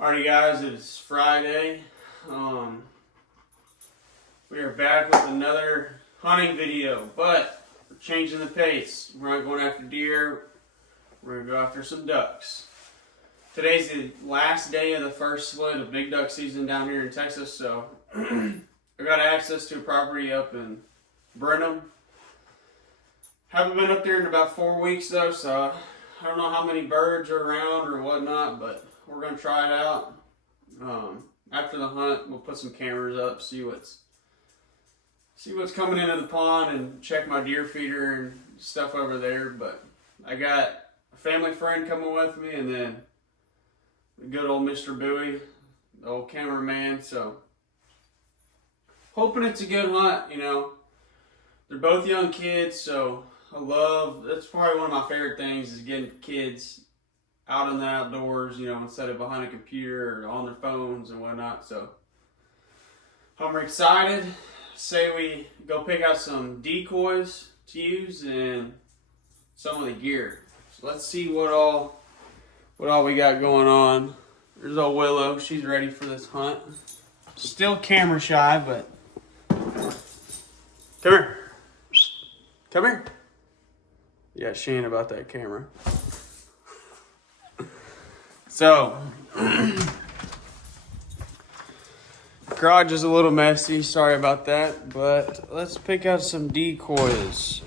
Alrighty guys, it's Friday. We are back with another hunting video, but we're changing the pace. We're not going after deer, we're going to go after some ducks. Today's the last day of the first split of big duck season down here in Texas, so I got access to a property up in Brenham. Haven't been up there in about 4 weeks though, so I don't know how many birds are around or whatnot, but we're going to try it out. After the hunt, we'll put some cameras up, see what's coming into the pond and check my deer feeder and stuff over there. But I got a family friend coming with me, and then the good old Mr. Bowie, the old cameraman. So hoping it's a good hunt, you know. They're both young kids, so that's probably one of my favorite things is getting kids out in the outdoors, you know, instead of behind a computer or on their phones and whatnot. So I'm excited. Say we go pick out some decoys to use and some of the gear. So let's see what all we got going on. There's old Willow. She's ready for this hunt. Still camera shy, but come here. Come here. Yeah, she ain't about that camera. So, garage is a little messy, sorry about that, but let's pick out some decoys.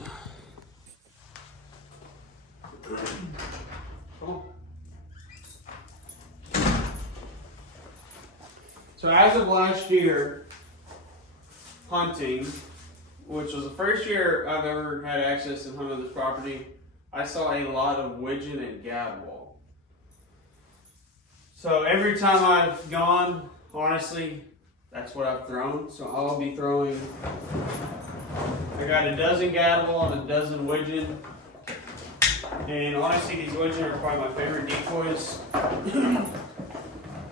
So as of last year, hunting, which was the first year I've ever had access to hunt on this property, I saw a lot of widgeon and gadwall. So every time I've gone, honestly, that's what I've thrown. So I'll be throwing, I got a dozen gadwall and a dozen widgeon. And honestly, these widgeon are probably my favorite decoys.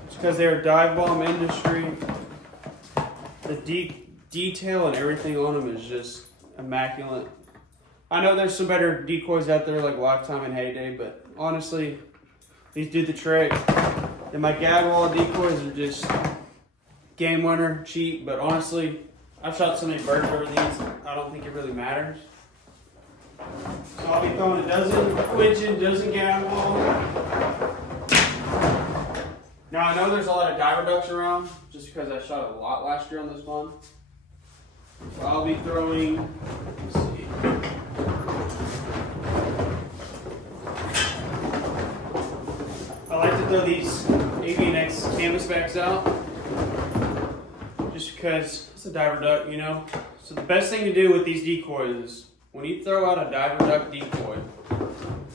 It's because they're a dive bomb industry. The detail and everything on them is just immaculate. I know there's some better decoys out there like Lifetime and Heyday, but honestly, these do the trick. And my gadwall decoys are just game winner, cheap, but honestly, I've shot so many birds over these, I don't think it really matters. So I'll be throwing a dozen widgeon, dozen gadwall. Now I know there's a lot of diver ducks around, just because I shot a lot last year on this pond. So I'll be throwing, let's see. I like to throw these AVNX canvasbacks out, just because it's a diver duck, you know. So the best thing to do with these decoys is, when you throw out a diver duck decoy,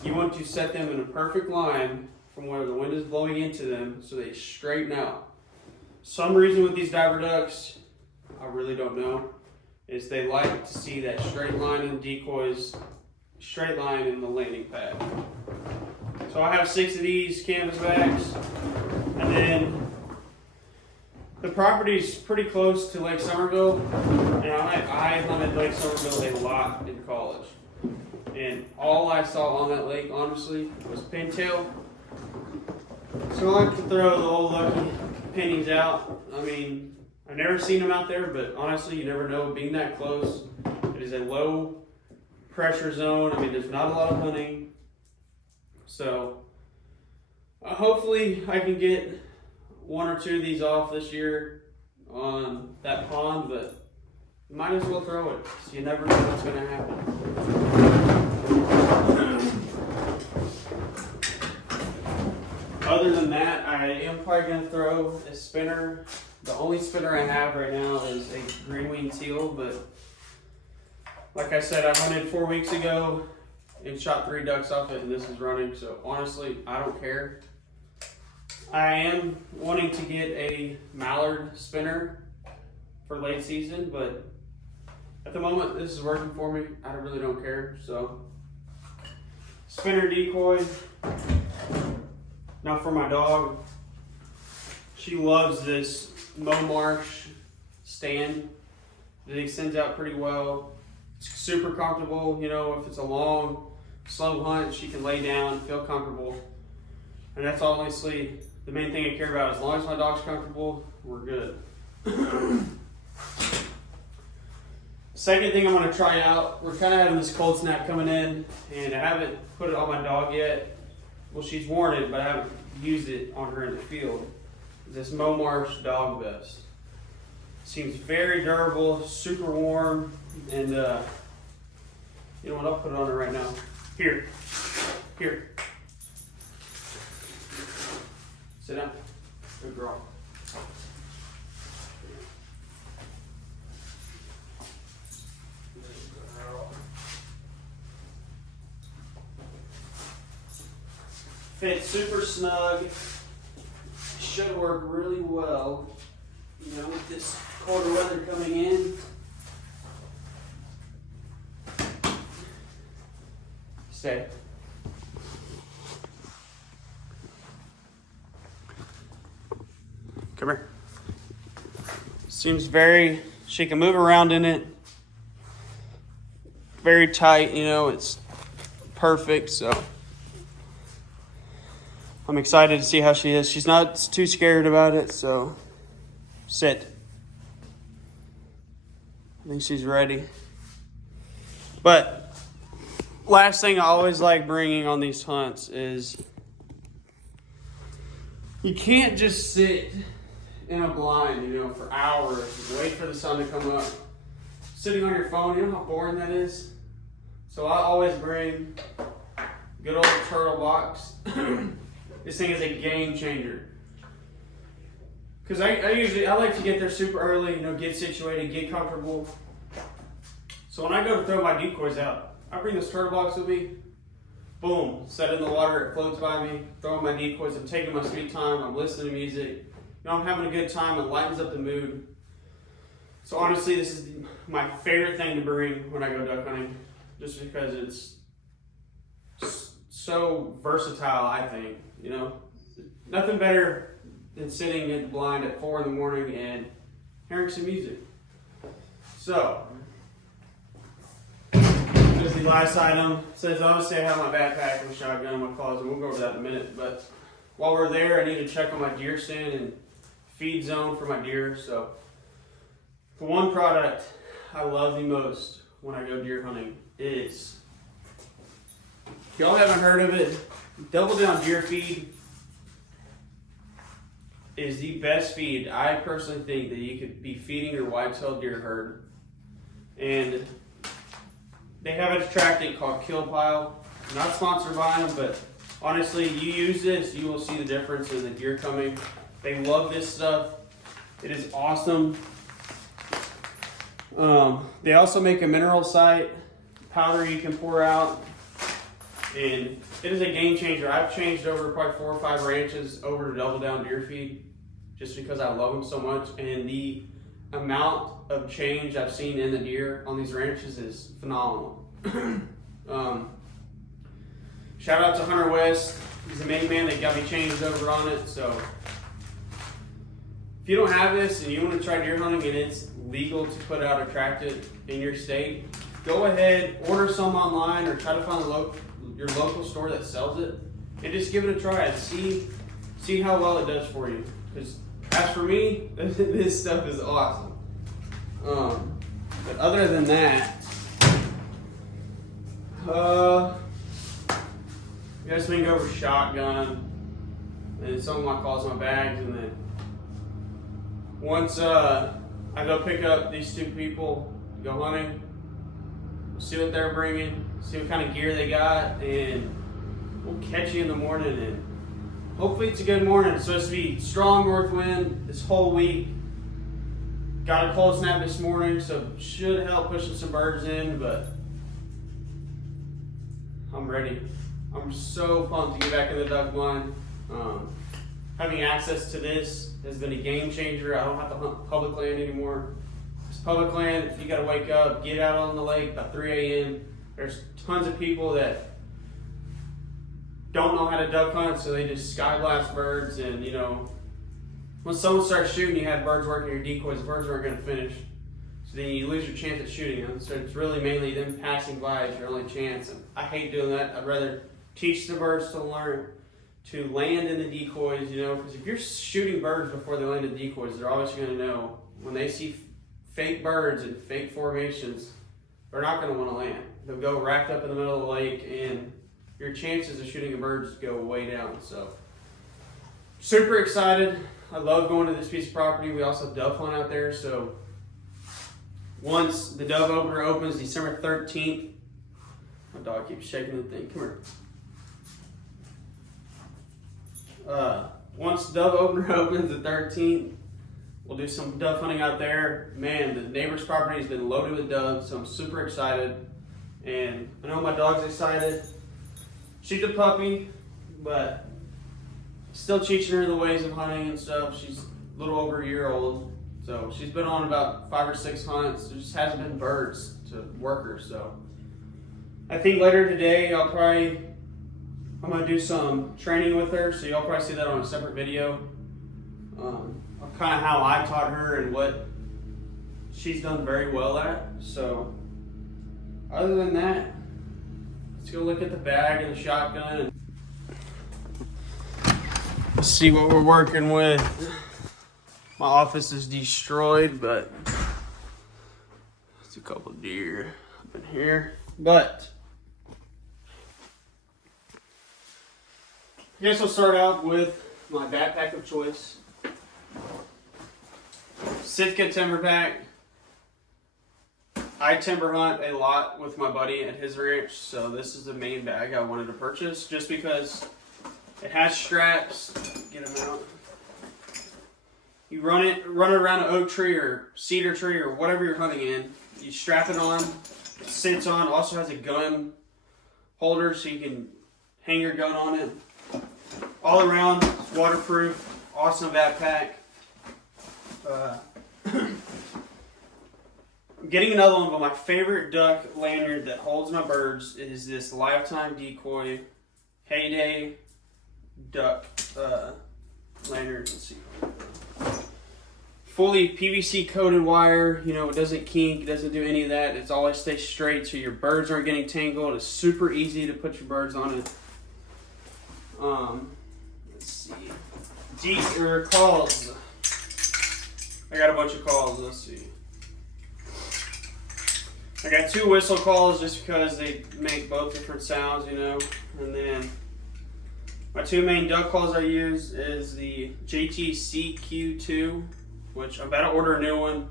you want to set them in a perfect line from where the wind is blowing into them so they straighten out. Some reason with these diver ducks, I really don't know, is they like to see that straight line in decoys, straight line in the landing pad. So I have 6 of these canvasbacks, and then the property's pretty close to Lake Somerville, and I hunted Lake Somerville a lot in college. And all I saw on that lake, honestly, was pintail. So I like to throw the old lucky pennies out. I mean, I've never seen them out there, but honestly, you never know. Being that close, it is a low pressure zone. I mean, there's not a lot of hunting. So hopefully I can get 1 or 2 of these off this year on that pond, but might as well throw it, so you never know what's going to happen. Other than that, I am probably going to throw a spinner. The only spinner I have right now is a green-winged teal, but like I said, I hunted 4 weeks ago and shot 3 ducks off it, and this is running, so honestly, I don't care. I am wanting to get a mallard spinner for late season, but at the moment, this is working for me. I really don't care, so. Spinner decoy. Now for my dog, she loves this Momarsh stand. It extends out pretty well. It's super comfortable, you know, if it's a long, slow hunt, she can lay down, feel comfortable. And that's honestly The main thing I care about, as long as my dog's comfortable, we're good. Second thing I'm going to try out, we're kind of having this cold snap coming in, and I haven't put it on my dog yet. Well, she's worn it, but I haven't used it on her in the field. This Momarsh dog vest. Seems very durable, super warm, and you know what, I'll put it on her right now. Here. Sit down. Good girl. Fits super snug. Should work really well. You know, with this colder weather coming in. Stay. Come here. Seems she can move around in it. Very tight, you know, it's perfect, so. I'm excited to see how she is. She's not too scared about it, so sit. I think she's ready. But last thing I always like bringing on these hunts is you can't just sit in a blind, you know, for hours and wait for the sun to come up. Sitting on your phone, you know how boring that is? So I always bring good old turtle box. This thing is a game changer. Because I like to get there super early, you know, get situated, get comfortable. So when I go to throw my decoys out, I bring this turtle box with me. Boom, set it in the water, it floats by me, throwing my decoys, I'm taking my sweet time, I'm listening to music. You know, I'm having a good time, it lightens up the mood. So honestly, this is my favorite thing to bring when I go duck hunting, just because it's so versatile, I think. You know, nothing better than sitting at the blind at 4 in the morning and hearing some music. So, there's the last item. It says, obviously I have my backpack and shotgun in my closet. We'll go over that in a minute. But while we're there, I need to check on my deer stand and feed zone for my deer. So, the one product I love the most when I go deer hunting is, if y'all haven't heard of it, Double Down Deer Feed is the best feed I personally think that you could be feeding your white-tailed deer herd. And they have an attractant called Kill Pile. Not sponsored by them, but honestly, you use this, you will see the difference in the deer coming. They love this stuff. It is awesome. They also make a mineral site powder you can pour out. And it is a game changer. I've changed over probably 4 or 5 ranches over to Double Down Deer Feed just because I love them so much. And the amount of change I've seen in the deer on these ranches is phenomenal. Shout out to Hunter West. He's the main man that got me changed over on it. So if you don't have this and you want to try deer hunting and it's legal to put out attractant in your state, go ahead, order some online or try to find your local store that sells it and just give it a try and see how well it does for you. Because as for me, this stuff is awesome. But other than that, you guys can go over shotgun and some of my calls my bags, and then once I go pick up these 2 people to go hunting, see what they're bringing, see what kind of gear they got, and we'll catch you in the morning. And hopefully it's a good morning. It's supposed to be strong north wind this whole week. Got a cold snap this morning, so should help pushing some birds in, but I'm ready. I'm so pumped to get back in the duck blind. Having access to this has been a game changer. I don't have to hunt public land anymore. It's public land. If you got to wake up, get out on the lake by 3 a.m. There's tons of people that don't know how to duck hunt, so they just sky blast birds. And you know, when someone starts shooting, you have birds working your decoys. The birds aren't going to finish, so then you lose your chance at shooting them. So it's really mainly them passing by is your only chance. And I hate doing that. I'd rather teach the birds to learn to land in the decoys, you know, because if you're shooting birds before they land in decoys, they're obviously going to know when they see fake birds and fake formations, they're not going to want to land. They'll go wrapped up in the middle of the lake, and your chances of shooting a bird go way down. So, super excited. I love going to this piece of property. We also dove hunt out there, so once the dove opener opens December 13th, my dog keeps shaking the thing. Come here. Once the dove opener opens the 13th, we'll do some dove hunting out there. Man, the neighbor's property has been loaded with doves, so I'm super excited. And I know my dog's excited. She's a puppy, but still teaching her the ways of hunting and stuff. She's a little over a year old, so she's been on about 5 or 6 hunts. There just hasn't been birds to work her, so I think later today I'm gonna do some training with her, so y'all probably see that on a separate video. Kind of how I taught her and what she's done very well at. So other than that, let's go look at the bag and the shotgun and see what we're working with. My office is destroyed, but it's a couple deer up in here. But I guess I'll start out with my backpack of choice. Sitka Timber Pack. I timber hunt a lot with my buddy at his ranch, so this is the main bag I wanted to purchase just because it has straps. Get them out. You run it around an oak tree or cedar tree or whatever you're hunting in. You strap it on. It sits on. Also has a gun holder so you can hang your gun on it. All around, it's waterproof. Awesome backpack. I'm getting another one, but my favorite duck lanyard that holds my birds is this Lifetime Decoy Heyday duck lanyard. Let's see. Fully PVC coated wire. You know, it doesn't kink, it doesn't do any of that. It's always stays straight so your birds aren't getting tangled. It's super easy to put your birds on it. Let's see. Calls. I got a bunch of calls. Let's see. I got 2 whistle calls just because they make both different sounds, you know. And then my 2 main duck calls I use is the JTCQ2, which I'm about to order a new one.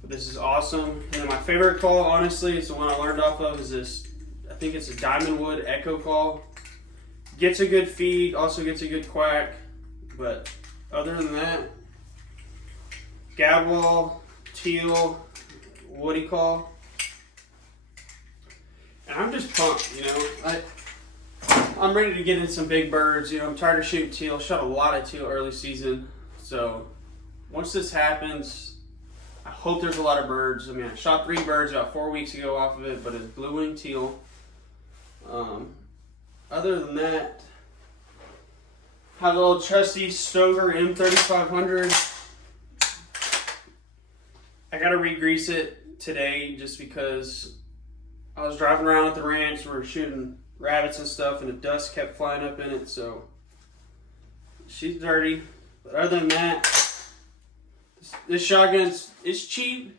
But this is awesome. And then my favorite call, honestly, is the one I learned off of, is this. I think it's a Diamondwood Echo call. Gets a good feed, also gets a good quack. But other than that, Gadwall, teal, woody call. And I'm just pumped, you know. I'm ready to get in some big birds. You know, I'm tired of shooting teal. Shot a lot of teal early season. So once this happens, I hope there's a lot of birds. I mean, I shot 3 birds about 4 weeks ago off of it, but it's blue-winged teal. Other than that, have a little trusty Stoeger M3500. I gotta re-grease it today just because I was driving around at the ranch. We were shooting rabbits and stuff, and the dust kept flying up in it, so she's dirty. But other than that, this shotgun is cheap.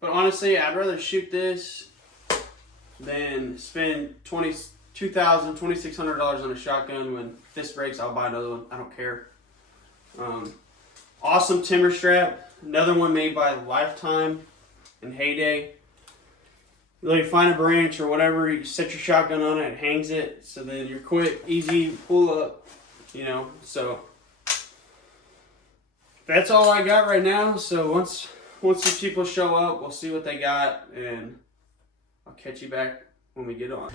But honestly, I'd rather shoot this than spend $2,600 on a shotgun. When this breaks, I'll buy another one. I don't care. Awesome timber strap. Another one made by Lifetime and Heyday. You find a branch or whatever, you set your shotgun on it, it hangs it, so then you're quick, easy, pull up, you know. So that's all I got right now. So once these people show up, we'll see what they got, and I'll catch you back when we get on.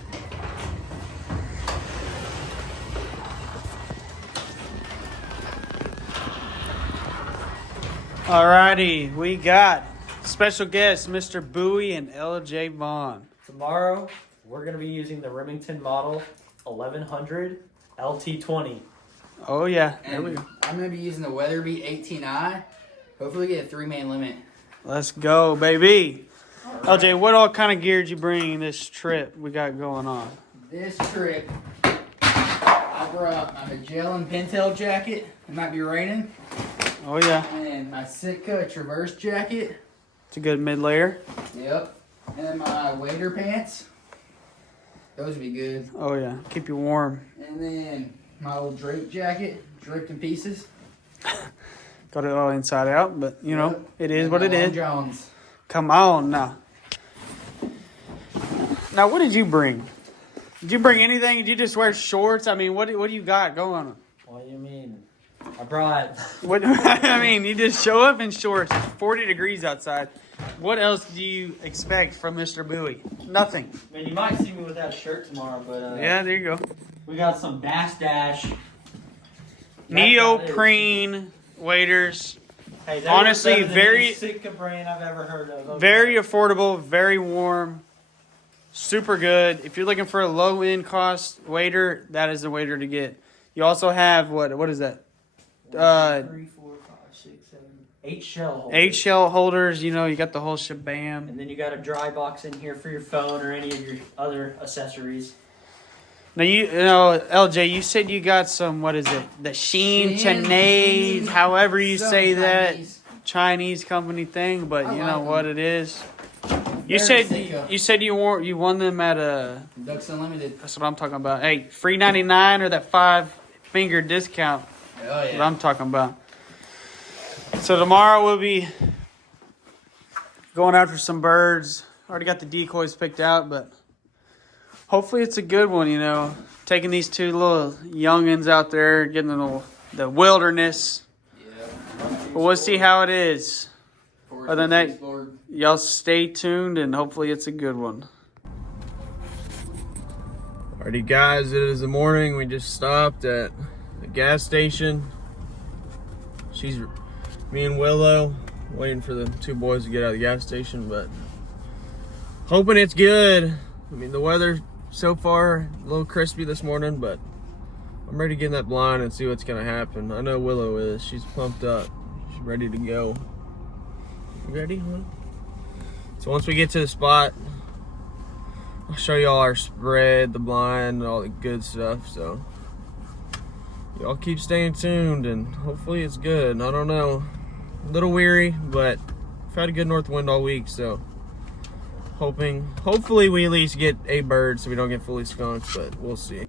Alrighty, we got special guests, Mr. Bowie and LJ Vaughn. Tomorrow, we're going to be using the Remington model 1100 LT20. Oh yeah, and there we go. I'm going to be using the Weatherby 18i. Hopefully get a 3-man limit. Let's go, baby. Right. LJ, what all kind of gear did you bring this trip we got going on? This trip, brought my Magellan Pintail jacket. It might be raining. Oh yeah, And my Sitka Traverse jacket. it's a good mid layer. Yep. And then my wader pants. Those would be good. Oh yeah, keep you warm. And then my old Drake jacket, draped in pieces. Got it all inside out, but you know, Yep. it is And what my it Long is. Johns. Come on now. Now, what did you bring? Did you bring anything? Did you just wear shorts? I mean, what do you got going on? What do you mean? I brought. What I mean, you just show up in shorts. It's 40 degrees outside. What else do you expect from Mr. Bowie? Nothing. Man, you might see me with that shirt tomorrow, but Yeah, there you go. we got some Bass Dash. Neoprene waders. Hey, they're Honestly, better than very- any Sitka brand I've ever heard of. Okay. Very affordable, very warm, super good. If you're looking for a low end cost wader, that is the wader to get. You also have what is that? 1, 2, 3, 4, 5, 6, 7, 8 shell holders. 8 shell holders. You know, you got the whole shabam. And then you got a dry box in here for your phone or any of your other accessories. Now you know, LJ, you said you got some. What is it? The Sheen Chinese, however you Some say that, Chinese. Chinese company thing. But I you like know them. what it is. You Very said Sitka. you won them at a. Ducks Unlimited. That's what I'm talking about. Hey, free 99 or that 5-finger discount. Oh That's yeah. what I'm talking about. So tomorrow we'll be going after some birds. Already got the decoys picked out, but hopefully it's a good one, you know. Taking these two little youngins out there, getting in the wilderness. Yeah. But we'll see how it is. Forest Other than that- explored. Y'all stay tuned and hopefully it's a good one. Alrighty guys, it is the morning. We just stopped at the gas station. Me and Willow waiting for the two boys to get out of the gas station, but hoping it's good. I mean, the weather so far a little crispy this morning, but I'm ready to get in that blind and see what's gonna happen. I know Willow is. She's pumped up. She's ready to go. You ready, huh? So once we get to the spot, I'll show y'all our spread, the blind, and all the good stuff. So y'all keep staying tuned and hopefully it's good. I don't know. A little weary, but I've had a good north wind all week, so hopefully we at least get a bird so we don't get fully skunked, but we'll see.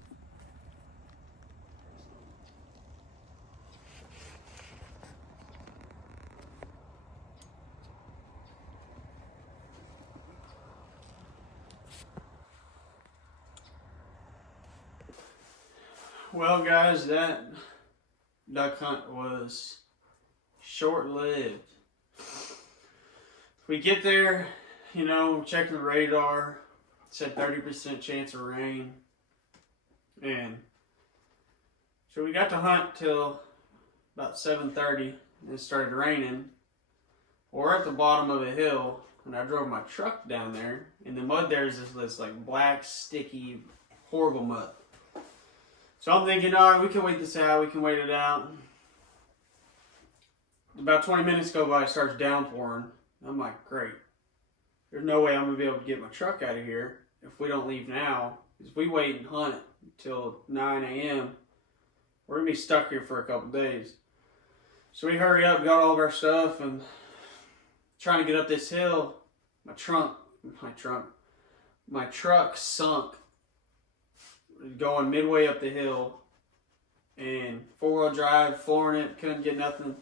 Well, guys, that duck hunt was short-lived. We get there, you know, checking the radar. It said 30% chance of rain. And so we got to hunt till about 7:30 and it started raining. We're at the bottom of a hill and I drove my truck down there. And the mud there is this like black, sticky, horrible mud. So I'm thinking, all right, we can wait this out. We can wait it out. About 20 minutes go by, it starts downpouring. I'm like, great. There's no way I'm going to be able to get my truck out of here if we don't leave now. If we wait and hunt until 9 a.m., we're going to be stuck here for a couple days. So we hurry up, got all of our stuff, and trying to get up this hill. My truck sunk going midway up the hill, and four-wheel drive, flooring it, couldn't get nothing.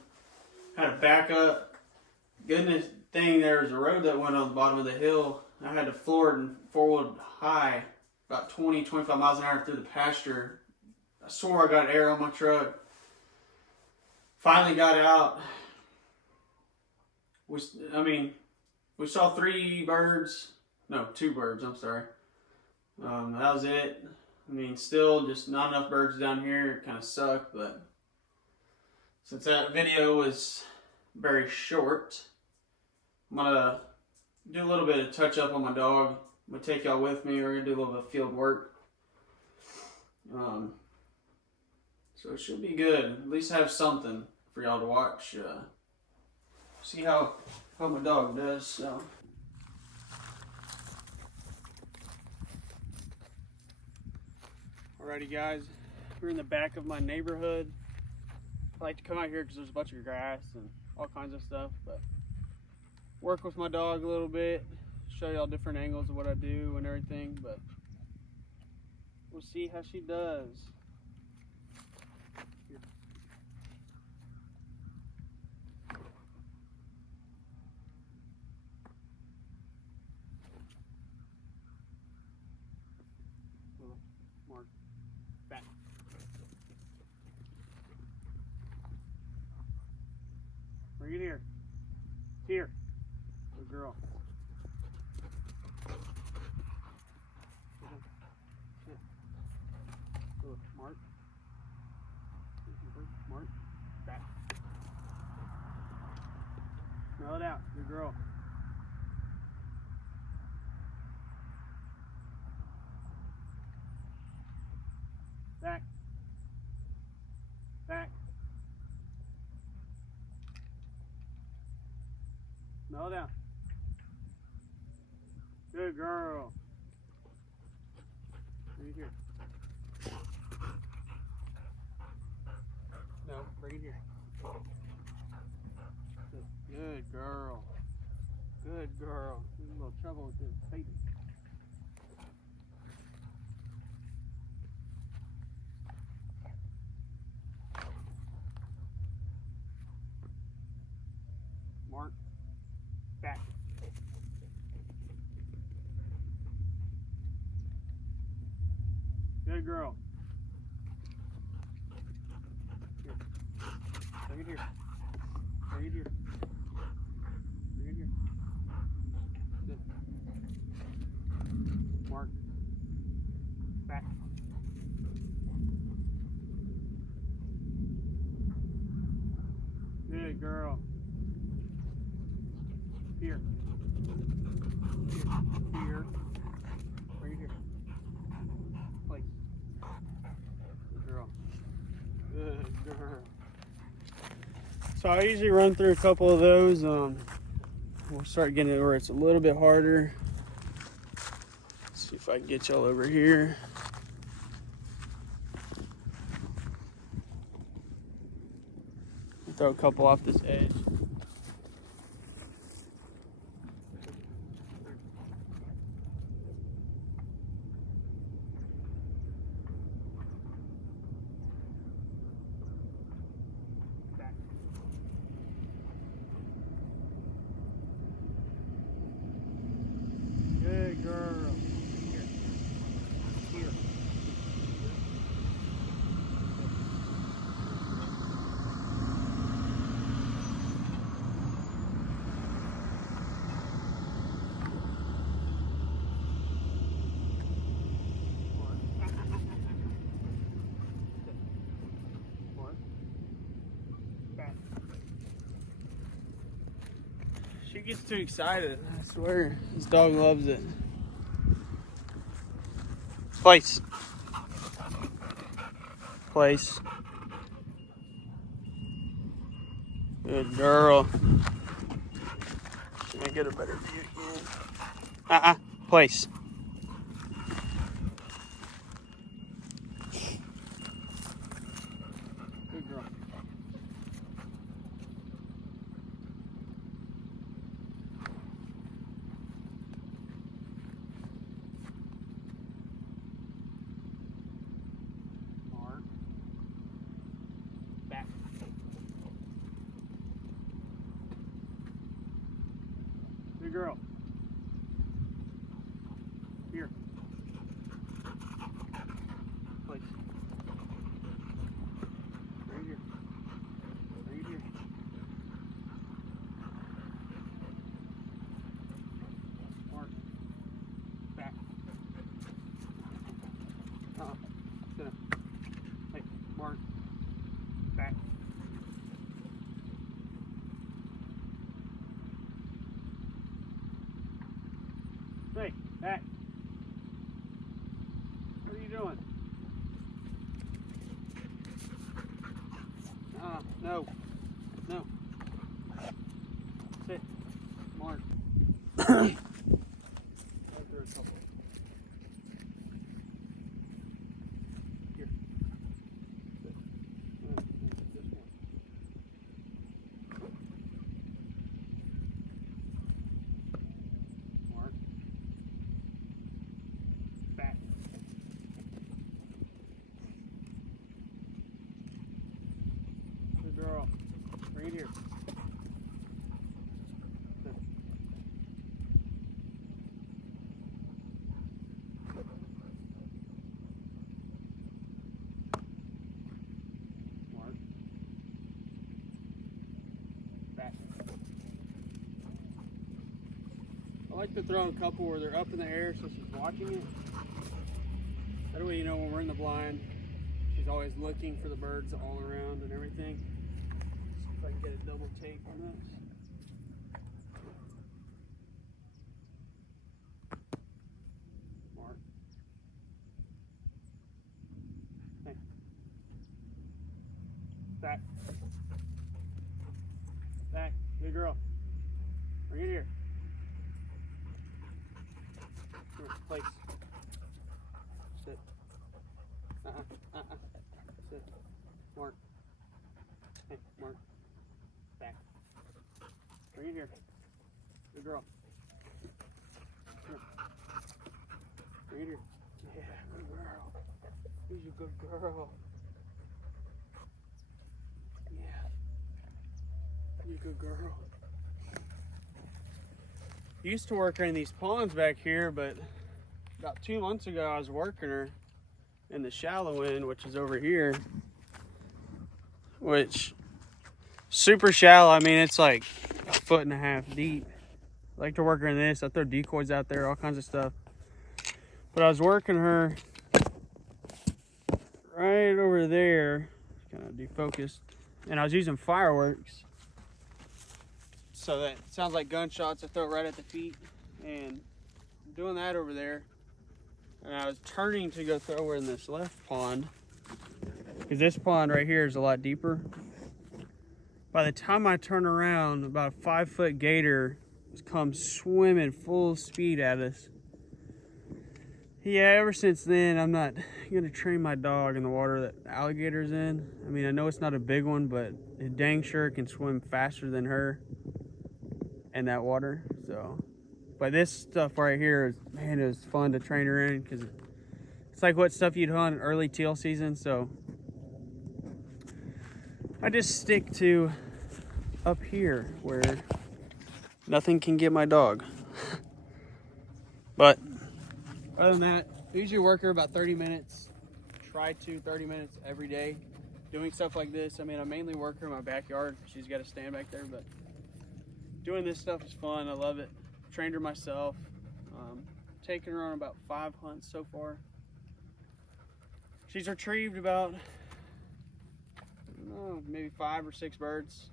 Had to back up. Goodness thing, there was a road that went on the bottom of the hill. I had to floor it and four-wheel high, about 20, 25 miles an hour through the pasture. I swore I got air on my truck. Finally got out. We saw two birds, I'm sorry. That was it. I mean, still just not enough birds down here. It kind of sucked, but since that video was very short, I'm going to do a little bit of touch up on my dog. I'm going to take y'all with me. We're going to do a little bit of field work. So it should be good. At least have something for y'all to watch. See how my dog does. So. Alrighty guys, We're in the back of my neighborhood. I like to come out here because there's a bunch of grass and all kinds of stuff, but work with my dog a little bit, show y'all different angles of what I do and everything, but we'll see how she does. Here. Mark, back. Bring it here. Here. Good girl. Sit. Good. Mark. Mark. Back. Smell it out. Good girl. Back. Back. Smell it out. Good girl. Bring it here. No, bring it here. Good girl. Good girl. There's a little trouble with this baby. Mark. Back. Good girl. Here. Bring it here. Bring it here. Bring it here. Sit. Mark. Back. Good girl. Here. Here. Bring it here. Place. Good girl. Good girl. So I usually run through a couple of those. We'll start getting it where it's a little bit harder. Let's see if I can get y'all over here. Throw a couple off this edge. Good girl. Here. Here. She gets too excited, I swear. This dog loves it. Place. Place. Good girl. Should I get a better view again? Place. Good girl. Mark. Back. Good girl. Here. Place. Right here. Right here. Mark. Back. Sit down. Hey, Mark. Back. Hey, back. What are you doing? No. No. Sit. Mark. After a couple. Here. Bring it here. Good. Mark. Back. I like to throw a couple where they're up in the air so she's watching it. That way you know when we're in the blind, she's always looking for the birds all around and everything. See if I can get a double take on this. Mark. Hey. Back. Back. Good girl. Bring it here. Come here, place. Sit. Sit. Mark. Hey, Mark. Back. Bring it here. Good girl. Come here. Bring it here. Yeah, good girl. Who's a good girl? Yeah. You good girl. Used to work her in these ponds back here, but about 2 months ago I was working her in the shallow end, which is over here, which super shallow. I mean, it's like 1.5 feet deep. I like to work her in this. I throw decoys out there, all kinds of stuff. But I was working her right over there, kind of defocused, and I was using fireworks. So that sounds like gunshots. I throw it right at the feet, and I'm doing that over there. And I was turning to go throw her in this left pond, because this pond right here is a lot deeper. By the time I turn around, about a 5-foot gator comes swimming full speed at us. Yeah, ever since then, I'm not gonna train my dog in the water that the alligator's in. I mean, I know it's not a big one, but it dang sure can swim faster than her in that water. So, but this stuff right here is, man, it was fun to train her in, because it's like what stuff you'd hunt in early teal season. So I just stick to up here where nothing can get my dog. But other than that, I usually work her about 30 minutes. Try to 30 minutes every day doing stuff like this. I mean, I mainly work her in my backyard. She's got to stand back there, but doing this stuff is fun. I love it. Trained her myself. Taken her on about 5 hunts so far. She's retrieved about maybe 5 or 6 birds,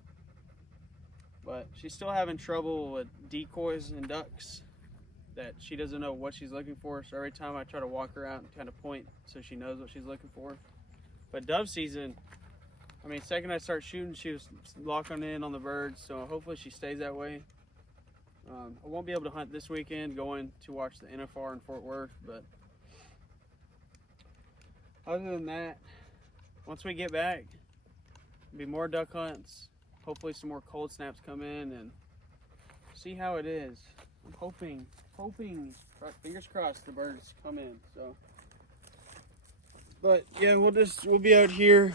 but she's still having trouble with decoys and ducks that she doesn't know what she's looking for. So every time I try to walk her out and kind of point so she knows what she's looking for. But dove season, I mean, second I start shooting, she was locking in on the birds, so hopefully she stays that way. I won't be able to hunt this weekend, going to watch the NFR in Fort Worth, but other than that, once we get back, there'll be more duck hunts. Hopefully some more cold snaps come in and see how it is. I'm hoping, fingers crossed, the birds come in. So, but yeah, we'll be out here.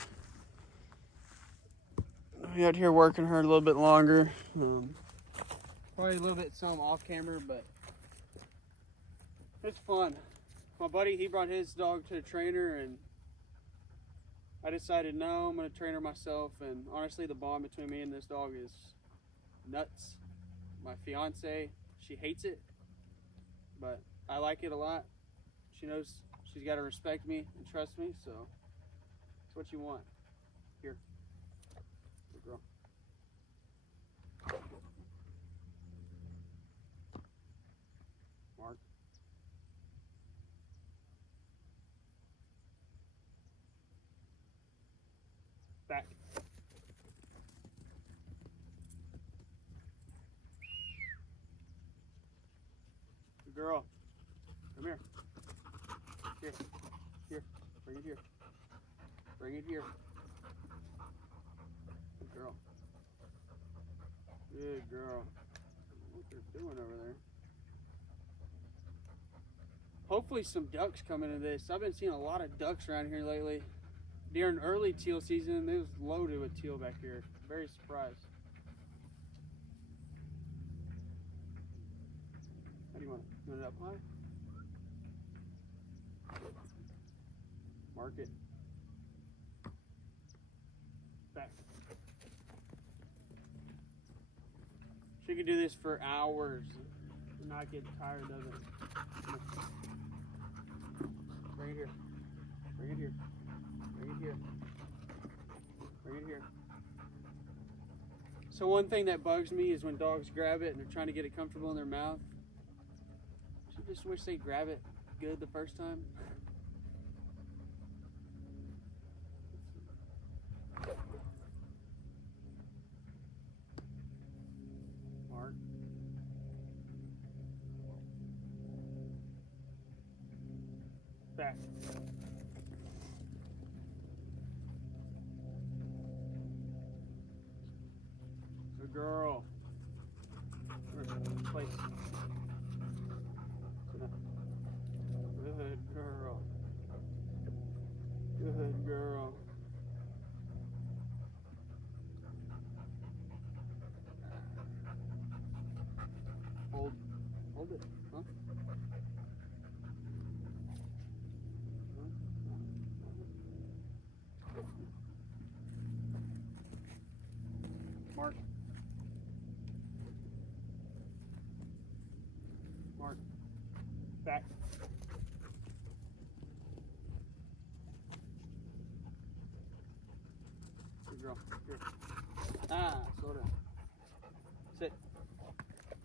Working her a little bit longer. Probably a little bit some off camera, but it's fun. My buddy, he brought his dog to the trainer, and I decided, no, I'm going to train her myself. And honestly, the bond between me and this dog is nuts. My fiance, she hates it, but I like it a lot. She knows she's got to respect me and trust me, so that's what you want. Here, good girl. Mark. Back. Good girl. Come here. Here. Here. Bring it here. Bring it here. Good girl. Good girl. What they're doing over there. Hopefully some ducks come into this. I've been seeing a lot of ducks around here lately. during early teal season, it was loaded with teal back here. Very surprised. How do you want it? You want it up high? Mark it. Back. She could do this for hours and not get tired of it. Bring it here. Bring it here. Bring it here. Bring it here. So one thing that bugs me is when dogs grab it and they're trying to get it comfortable in their mouth. I just wish they'd grab it good the first time. Mark. Back. Good girl. Place. Good girl. Good girl. Hold it, huh? Mark. Mark. Back. Good girl. Here. Ah, slow down. Sit.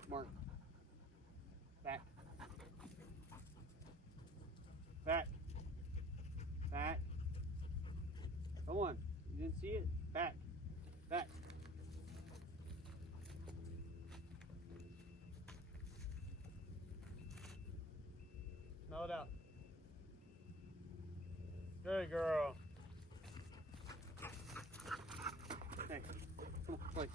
Mark. Back. Back. Back. Come on. You didn't see it? Back. Back. Smell it out. Good girl. Hey, come on, place.